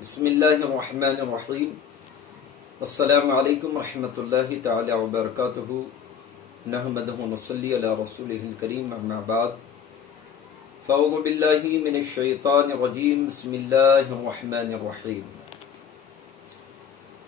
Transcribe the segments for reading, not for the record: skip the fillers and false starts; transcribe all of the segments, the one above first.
بسم اللہ الرحمن الرحیم السلام علیکم ورحمۃ اللہ تعالی وبرکاتہ نحمدہ ونصلی علی رسولہ الکریم اما بعد فاعوذ باللہ من الشیطان الرجیم بسم اللہ الرحمن الرحیم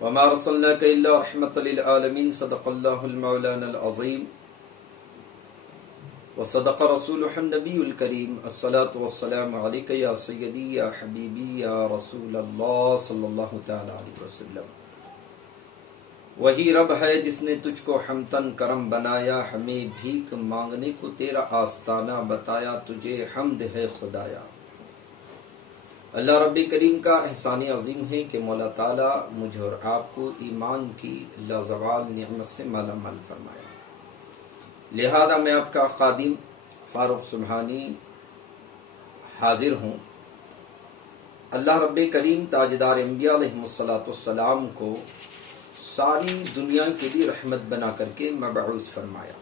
وما ارسلناک الا رحمۃ للعالمین صدق اللہ المولانا العظیم وصدق رسولہ النبی الکریم الصلاۃ والسلام علیک یا سیدی یا حبیبی یا رسول اللہ صلی اللہ تعالی علیہ وسلم۔ وہی رب ہے جس نے تجھ کو حمدن کرم بنایا، ہمیں بھیک مانگنے کو تیرا آستانہ بتایا، تجھے حمد ہے خدایا۔ اللہ رب کریم کا احسان عظیم ہے کہ مولا تعالیٰ مجھے اور آپ کو ایمان کی لازوال نعمت سے مالا مال فرمایا۔ لہذا میں آپ کا خادم فاروق سبحانی حاضر ہوں، اللہ رب کریم تاجدار انبیاء علیہ الصلوۃ والسلام کو ساری دنیا کے لیے رحمت بنا کر کے مبعوث فرمایا۔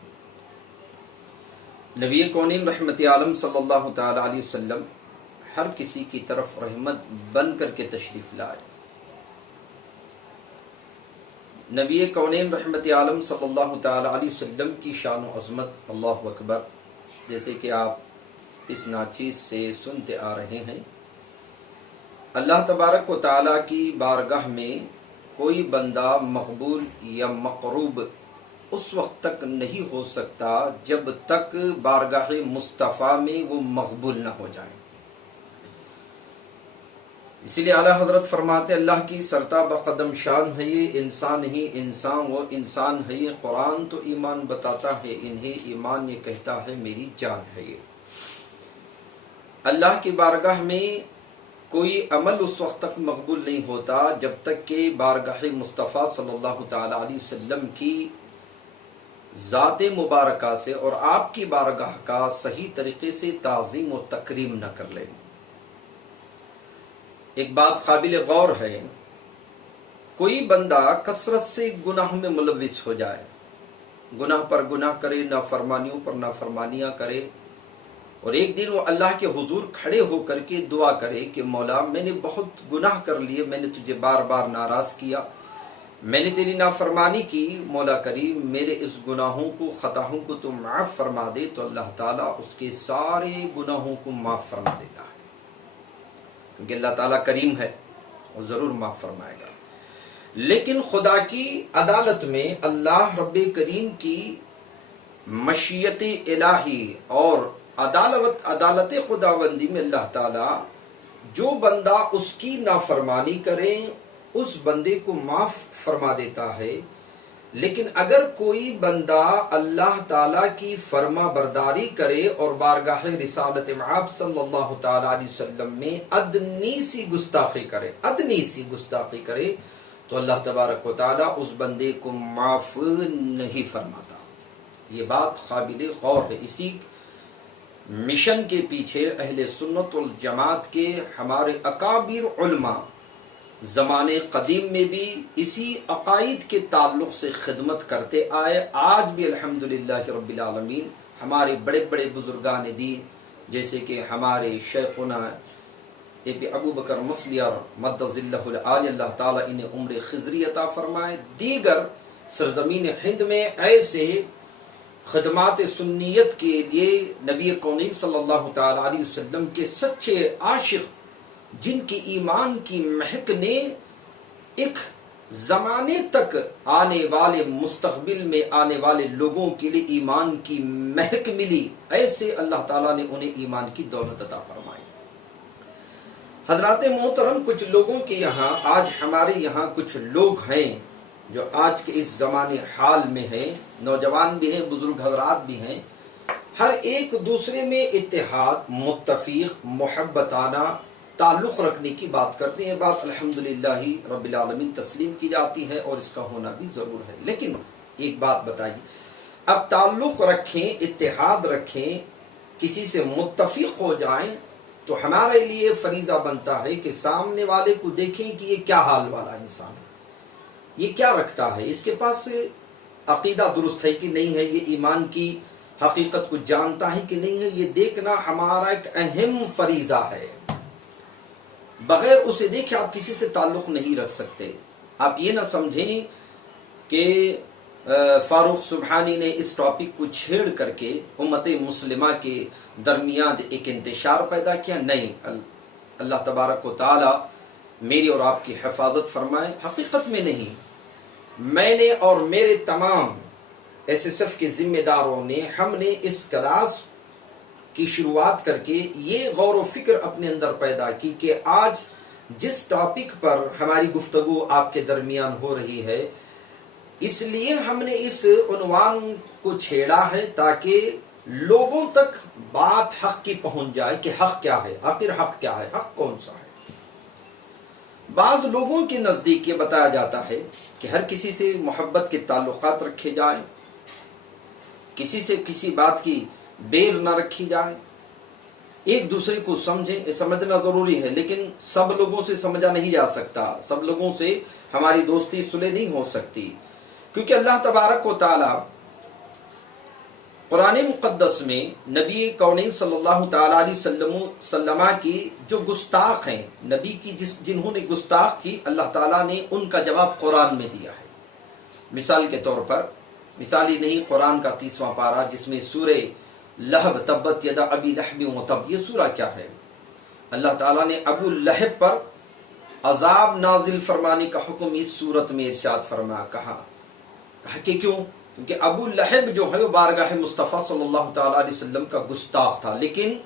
نبی کونین رحمت عالم صلی اللہ تعالی علیہ وسلم ہر کسی کی طرف رحمت بن کر کے تشریف لائے۔ نبی کونین رحمت عالم صلی اللہ تعالی علیہ وسلم کی شان و عظمت اللہ اکبر، جیسے کہ آپ اس ناچیز سے سنتے آ رہے ہیں، اللہ تبارک و تعالی کی بارگاہ میں کوئی بندہ مقبول یا مقروب اس وقت تک نہیں ہو سکتا جب تک بارگاہ مصطفیٰ میں وہ مقبول نہ ہو جائے۔ اسی لیے اعلیٰ حضرت فرماتے اللہ کی سرتابہ قدم شان ہے یہ انسان ہی انسان، وہ انسان ہے یہ قرآن تو ایمان بتاتا ہے انہیں، ایمان یہ کہتا ہے میری جان ہے یہ۔ اللہ کی بارگاہ میں کوئی عمل اس وقت تک مقبول نہیں ہوتا جب تک کہ بارگاہ مصطفیٰ صلی اللہ تعالی علیہ وسلم کی ذات مبارکہ سے اور آپ کی بارگاہ کا صحیح طریقے سے تعظیم و تکریم نہ کر لے۔ ایک بات قابل غور ہے، کوئی بندہ کثرت سے گناہ میں ملوث ہو جائے، گناہ پر گناہ کرے، نافرمانیوں پر نافرمانیاں کرے، اور ایک دن وہ اللہ کے حضور کھڑے ہو کر کے دعا کرے کہ مولا میں نے بہت گناہ کر لیے، میں نے تجھے بار بار ناراض کیا، میں نے تیری نافرمانی کی، مولا کریم میرے اس گناہوں کو خطاؤں کو تو معاف فرما دے، تو اللہ تعالیٰ اس کے سارے گناہوں کو معاف فرما دیتا ہے، کیونکہ اللہ تعالیٰ کریم ہے اور ضرور معاف فرمائے گا۔ لیکن خدا کی عدالت میں اللہ رب کریم کی مشیت الہی اور عدالت خداوندی میں اللہ تعالیٰ جو بندہ اس کی نافرمانی کرے اس بندے کو معاف فرما دیتا ہے، لیکن اگر کوئی بندہ اللہ تعالیٰ کی فرما برداری کرے اور بارگاہ رسالت معاب صلی اللہ تعالیٰ علیہ وسلم میں ادنی سی گستاخی کرے تو اللہ تبارک و تعالیٰ اس بندے کو معاف نہیں فرماتا۔ یہ بات قابل غور ہے۔ اسی مشن کے پیچھے اہل سنت والجماعت کے ہمارے اکابر علماء زمانے قدیم میں بھی اسی عقائد کے تعلق سے خدمت کرتے آئے، آج بھی الحمدللہ رب العالمین ہمارے بڑے بڑے بزرگان دین جیسے کہ ہمارے شیخنا ابو بکر مسلیار مد ظلہ العالی، اللہ تعالیٰ انہیں عمر خضری عطا فرمائے، دیگر سرزمین ہند میں ایسے خدمات سنیت کے لیے نبی کونین صلی اللہ تعالیٰ علیہ وسلم کے سچے عاشق، جن کی ایمان کی مہک نے ایک زمانے تک آنے والے مستقبل میں آنے والے لوگوں کے لیے ایمان کی مہک ملی، ایسے اللہ تعالیٰ نے انہیں ایمان کی دولت عطا فرمائی۔ حضرات محترم، کچھ لوگوں کے یہاں آج ہمارے یہاں کچھ لوگ ہیں جو آج کے اس زمانے حال میں ہیں، نوجوان بھی ہیں، بزرگ حضرات بھی ہیں، ہر ایک دوسرے میں اتحاد، متفق، محبتانہ تعلق رکھنے کی بات کرتے ہیں۔ بات الحمدللہ رب العالمین تسلیم کی جاتی ہے اور اس کا ہونا بھی ضرور ہے، لیکن ایک بات بتائیے، اب تعلق رکھیں، اتحاد رکھیں، کسی سے متفق ہو جائیں تو ہمارے لیے فریضہ بنتا ہے کہ سامنے والے کو دیکھیں کہ یہ کیا حال والا انسان ہے، یہ کیا رکھتا ہے، اس کے پاس عقیدہ درست ہے کہ نہیں ہے، یہ ایمان کی حقیقت کو جانتا ہے کہ نہیں ہے، یہ دیکھنا ہمارا ایک اہم فریضہ ہے۔ بغیر اسے دیکھے آپ کسی سے تعلق نہیں رکھ سکتے۔ آپ یہ نہ سمجھیں کہ فاروق سبحانی نے اس ٹاپک کو چھیڑ کر کے امت مسلمہ کے درمیان ایک انتشار پیدا کیا، نہیں، اللہ تبارک و تعالی میری اور آپ کی حفاظت فرمائے۔ حقیقت میں نہیں، میں نے اور میرے تمام ایس ایس ایف کے ذمہ داروں نے، ہم نے اس کلاس کی شروعات کر کے یہ غور و فکر اپنے اندر پیدا کی کہ آج جس ٹاپک پر ہماری گفتگو آپ کے درمیان ہو رہی ہے، اس لیے ہم نے اس عنوان کو چھیڑا ہے تاکہ لوگوں تک بات حق کی پہنچ جائے کہ حق کیا ہے، آخر حق کیا ہے، حق کون سا ہے۔ بعض لوگوں کے نزدیک یہ بتایا جاتا ہے کہ ہر کسی سے محبت کے تعلقات رکھے جائیں، کسی سے کسی بات کی بیر نہ رکھی جائے، ایک دوسرے کو سمجھیں، سمجھنا ضروری ہے، لیکن سب لوگوں سے سمجھا نہیں جا سکتا، سب لوگوں سے ہماری دوستی صلح نہیں ہو سکتی، کیونکہ اللہ تبارک و تعالی قرآن مقدس میں نبی کونین صلی اللہ تعالی علیہ وسلم کی جو گستاخ ہیں، نبی کی جنہوں نے گستاخ کی، اللہ تعالیٰ نے ان کا جواب قرآن میں دیا ہے۔ مثال کے طور پر، مثال ہی نہیں، قرآن کا 30واں پارہ جس میں سورہ لہب تبت یدا ابی لہب وتب، یہ سورہ کیا ہے؟ اللہ تعالیٰ نے ابو لہب پر عذاب نازل فرمانے کا حکم اس صورت میں ارشاد فرمایا۔ کہا کہ کیوں؟ کیونکہ ابو لہب جو ہے وہ بارگاہ مصطفیٰ صلی اللہ تعالیٰ علیہ وسلم کا گستاخ تھا، لیکن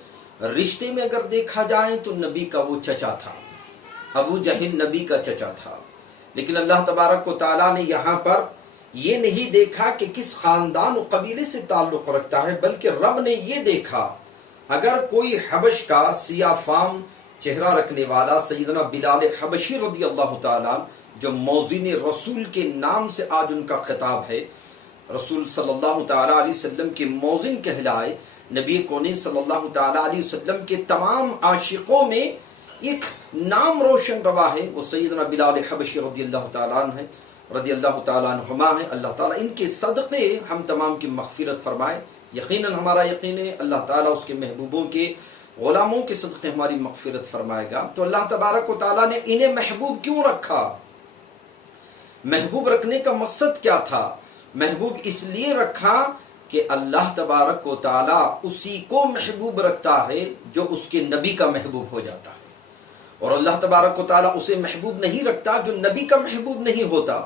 رشتے میں اگر دیکھا جائے تو نبی کا وہ چچا تھا، ابو جہل نبی کا چچا تھا۔ لیکن اللہ تبارک و تعالیٰ نے یہاں پر یہ نہیں دیکھا کہ کس خاندان و قبیلے سے تعلق رکھتا ہے، بلکہ رب نے یہ دیکھا اگر کوئی حبش کا سیاہ فام چہرہ رکھنے والا سیدنا بلال حبشی رضی اللہ تعالیٰ، جو موزن رسول کے نام سے آج ان کا خطاب ہے، رسول صلی اللہ تعالیٰ علیہ وسلم کے موزن کہلائے، نبی کونین صلی اللہ تعالیٰ علیہ وسلم کے تمام عاشقوں میں ایک نام روشن روا ہے، وہ سیدنا بلال حبشی رضی اللہ تعالیٰ عنہ ہے، رضی اللہ تعالیٰ عنہما ہے۔ اللہ تعالیٰ ان کے صدقے ہم تمام کی مغفرت فرمائے۔ یقیناً ہمارا یقین ہے اللہ تعالیٰ اس کے محبوبوں کے غلاموں کے صدقے ہماری مغفرت فرمائے گا۔ تو اللہ تبارک و تعالیٰ نے انہیں محبوب کیوں رکھا؟ محبوب رکھنے کا مقصد کیا تھا؟ محبوب اس لیے رکھا کہ اللہ تبارک و تعالیٰ اسی کو محبوب رکھتا ہے جو اس کے نبی کا محبوب ہو جاتا ہے، اور اللہ تبارک و تعالیٰ اسے محبوب نہیں رکھتا جو نبی کا محبوب نہیں ہوتا۔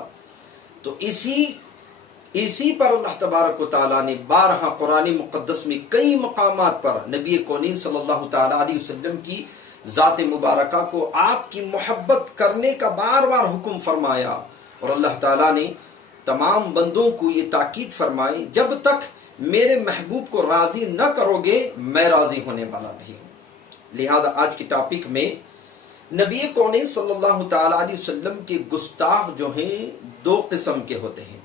تو اسی پر اللہ تبارک و تعالیٰ نے بارہا قرآن مقدس میں کئی مقامات پر نبی کونین صلی اللہ تعالیٰ علیہ وسلم کی ذات مبارکہ کو آپ کی محبت کرنے کا بار بار حکم فرمایا، اور اللہ تعالیٰ نے تمام بندوں کو یہ تاکید فرمائی، جب تک میرے محبوب کو راضی نہ کرو گے میں راضی ہونے والا نہیں ہوں۔ لہذا آج کی ٹاپک میں نبی کونین صلی اللہ تعالیٰ علیہ وسلم کے گستاخ جو ہیں دو قسم کے ہوتے ہیں۔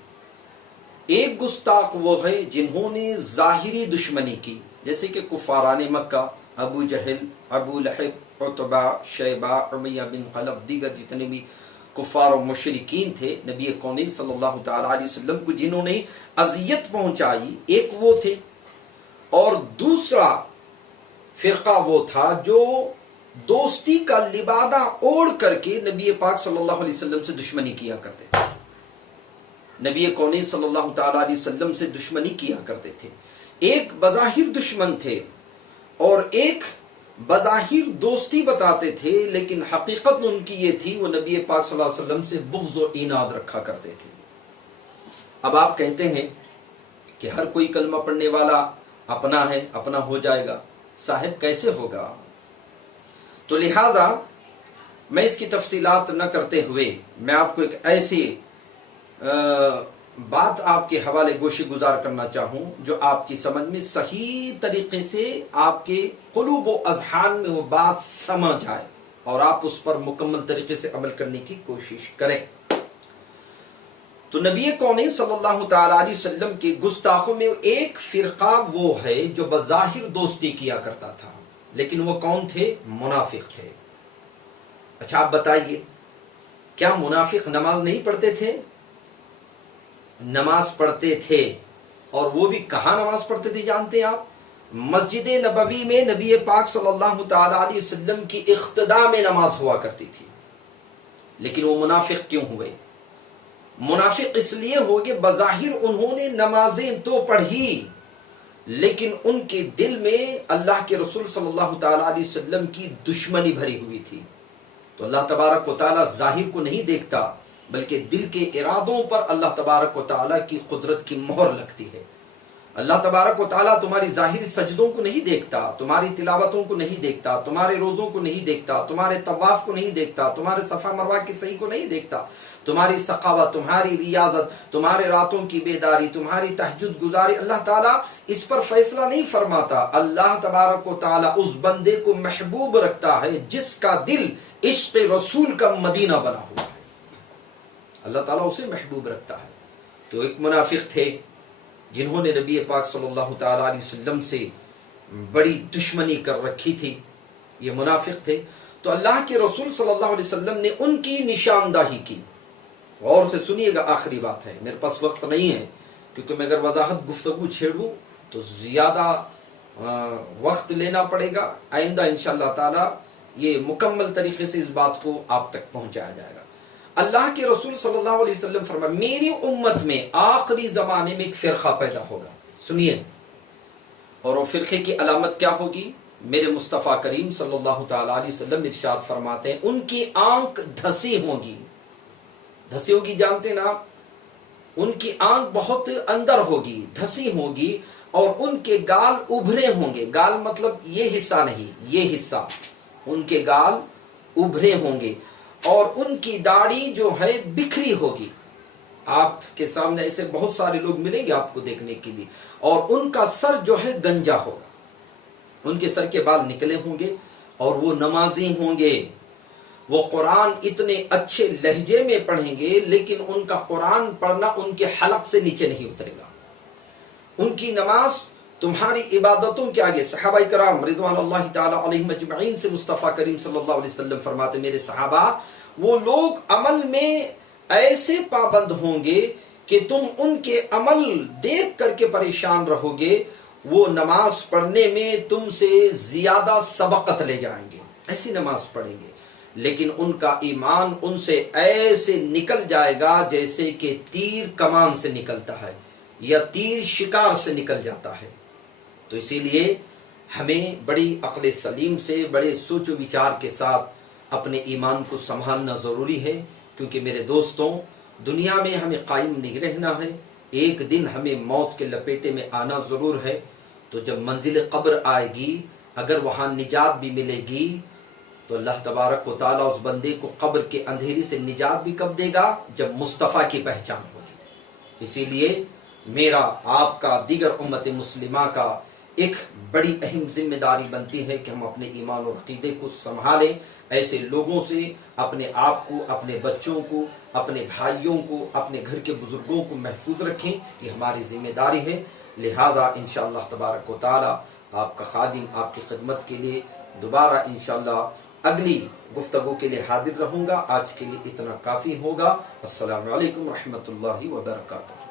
ایک گستاخ وہ ہے جنہوں نے ظاہری دشمنی کی، جیسے کہ کفاران مکہ، ابو جہل، ابو لہب، عتبہ، شیبہ، امیہ بن خلف، دیگر جتنے بھی کفار و مشرکین تھے نبی کونین صلی اللہ تعالیٰ علیہ وسلم کو جنہوں نے اذیت پہنچائی، ایک وہ تھے، اور دوسرا فرقہ وہ تھا جو دوستی کا لبادہ اوڑھ کر کے نبی پاک صلی اللہ علیہ وسلم سے دشمنی کیا کرتے تھے، نبی کونین صلی اللہ تعالیٰ علیہ وسلم سے دشمنی کیا کرتے تھے۔ ایک بظاہر دشمن تھے اور ایک بظاہر دوستی بتاتے تھے، لیکن حقیقت ان کی یہ تھی وہ نبی پاک صلی اللہ علیہ وسلم سے بغض و عناد رکھا کرتے تھے۔ اب آپ کہتے ہیں کہ ہر کوئی کلمہ پڑھنے والا اپنا ہے، اپنا ہو جائے گا، صاحب کیسے ہوگا؟ تو لہٰذا میں اس کی تفصیلات نہ کرتے ہوئے میں آپ کو ایک ایسی بات آپ کے حوالے گوشے گزار کرنا چاہوں جو آپ کی سمجھ میں صحیح طریقے سے آپ کے قلوب و اذہان میں وہ بات سمجھ آئے اور آپ اس پر مکمل طریقے سے عمل کرنے کی کوشش کریں۔ تو نبی کونین صلی اللہ تعالیٰ علیہ وسلم کے گستاخوں میں ایک فرقہ وہ ہے جو بظاہر دوستی کیا کرتا تھا، لیکن وہ کون تھے؟ منافق تھے۔ اچھا آپ بتائیے، کیا منافق نماز نہیں پڑھتے تھے؟ نماز پڑھتے تھے، اور وہ بھی کہاں نماز پڑھتے تھے جانتے ہیں آپ؟ مسجد نبوی میں نبی پاک صلی اللہ تعالی علیہ وسلم کی اقتداء میں نماز ہوا کرتی تھی، لیکن وہ منافق کیوں ہوئے؟ منافق اس لیے ہو کہ بظاہر انہوں نے نمازیں تو پڑھی، لیکن ان کے دل میں اللہ کے رسول صلی اللہ تعالی علیہ وسلم کی دشمنی بھری ہوئی تھی۔ تو اللہ تبارک و تعالی ظاہر کو نہیں دیکھتا، بلکہ دل کے ارادوں پر اللہ تبارک و تعالی کی قدرت کی مہر لگتی ہے۔ اللہ تبارک و تعالیٰ تمہاری ظاہری سجدوں کو نہیں دیکھتا، تمہاری تلاوتوں کو نہیں دیکھتا، تمہارے روزوں کو نہیں دیکھتا، تمہارے طواف کو نہیں دیکھتا، تمہارے صفا مروہ کی صحیح کو نہیں دیکھتا، تمہاری سخاوت، تمہاری ریاضت، تمہارے راتوں کی بیداری، تمہاری تہجد گزاری، اللہ تعالیٰ اس پر فیصلہ نہیں فرماتا۔ اللہ تبارک و تعالیٰ اس بندے کو محبوب رکھتا ہے جس کا دل عشق رسول کا مدینہ بنا ہوا ہے، اللہ تعالیٰ اسے محبوب رکھتا ہے۔ تو ایک منافق تھے جنہوں نے نبی پاک صلی اللہ تعالی علیہ وسلم سے بڑی دشمنی کر رکھی تھی، یہ منافق تھے۔ تو اللہ کے رسول صلی اللہ علیہ وسلم نے ان کی نشاندہی کی۔ غور سے سنیے گا، آخری بات ہے، میرے پاس وقت نہیں ہے کیونکہ میں اگر وضاحت گفتگو چھیڑوں تو زیادہ وقت لینا پڑے گا۔ آئندہ انشاءاللہ تعالی یہ مکمل طریقے سے اس بات کو آپ تک پہنچایا جائے گا۔ اللہ کے رسول صلی اللہ علیہ وسلم فرمایا میری امت میں آخری زمانے میں ایک فرقہ پیدا ہوگا، سنیے، اور وہ فرقے کی علامت کیا ہوگی؟ میرے مصطفیٰ کریم صلی اللہ تعالی علیہ وسلم ارشاد فرماتے ہیں ان کی آنکھ دھسی ہوگی۔ دھسی ہوگی جانتے نا آپ؟ ان کی آنکھ بہت اندر ہوگی، دھسی ہوگی، اور ان کے گال ابھرے ہوں گے۔ گال مطلب یہ حصہ نہیں، یہ حصہ، ان کے گال ابھرے ہوں گے، اور ان کی داڑھی جو ہے بکھری ہوگی۔ آپ کے سامنے ایسے بہت سارے لوگ ملیں گے آپ کو دیکھنے کے لیے، اور ان کا سر جو ہے گنجا ہوگا، ان کے سر کے بال نکلے ہوں گے، اور وہ نمازی ہوں گے۔ وہ قرآن اتنے اچھے لہجے میں پڑھیں گے، لیکن ان کا قرآن پڑھنا ان کے حلق سے نیچے نہیں اترے گا۔ ان کی نماز تمہاری عبادتوں کے آگے۔ صحابہ کرام رضوان اللہ تعالی علیہم اجمعین سے مصطفیٰ کریم صلی اللہ علیہ وسلم فرماتے میرے صحابہ وہ لوگ عمل میں ایسے پابند ہوں گے کہ تم ان کے عمل دیکھ کر کے پریشان رہو گے، وہ نماز پڑھنے میں تم سے زیادہ سبقت لے جائیں گے، ایسی نماز پڑھیں گے، لیکن ان کا ایمان ان سے ایسے نکل جائے گا جیسے کہ تیر کمان سے نکلتا ہے یا تیر شکار سے نکل جاتا ہے۔ تو اسی لیے ہمیں بڑی عقل سلیم سے، بڑے سوچ و وچار کے ساتھ اپنے ایمان کو سنبھالنا ضروری ہے، کیونکہ میرے دوستوں دنیا میں ہمیں قائم نہیں رہنا ہے، ایک دن ہمیں موت کے لپیٹے میں آنا ضرور ہے۔ تو جب منزل قبر آئے گی، اگر وہاں نجات بھی ملے گی تو اللہ تبارک و تعالیٰ اس بندے کو قبر کے اندھیری سے نجات بھی کب دے گا؟ جب مصطفیٰ کی پہچان ہوگی۔ اسی لیے میرا، آپ کا، دیگر امت مسلمہ کا ایک بڑی اہم ذمہ داری بنتی ہے کہ ہم اپنے ایمان اور عقیدے کو سنبھالیں، ایسے لوگوں سے اپنے آپ کو، اپنے بچوں کو، اپنے بھائیوں کو، اپنے گھر کے بزرگوں کو محفوظ رکھیں، یہ ہماری ذمہ داری ہے۔ لہذا انشاءاللہ تبارک و تعالی آپ کا خادم آپ کی خدمت کے لیے دوبارہ انشاءاللہ اگلی گفتگو کے لیے حاضر رہوں گا۔ آج کے لیے اتنا کافی ہوگا۔ السلام علیکم ورحمۃ اللہ وبرکاتہ۔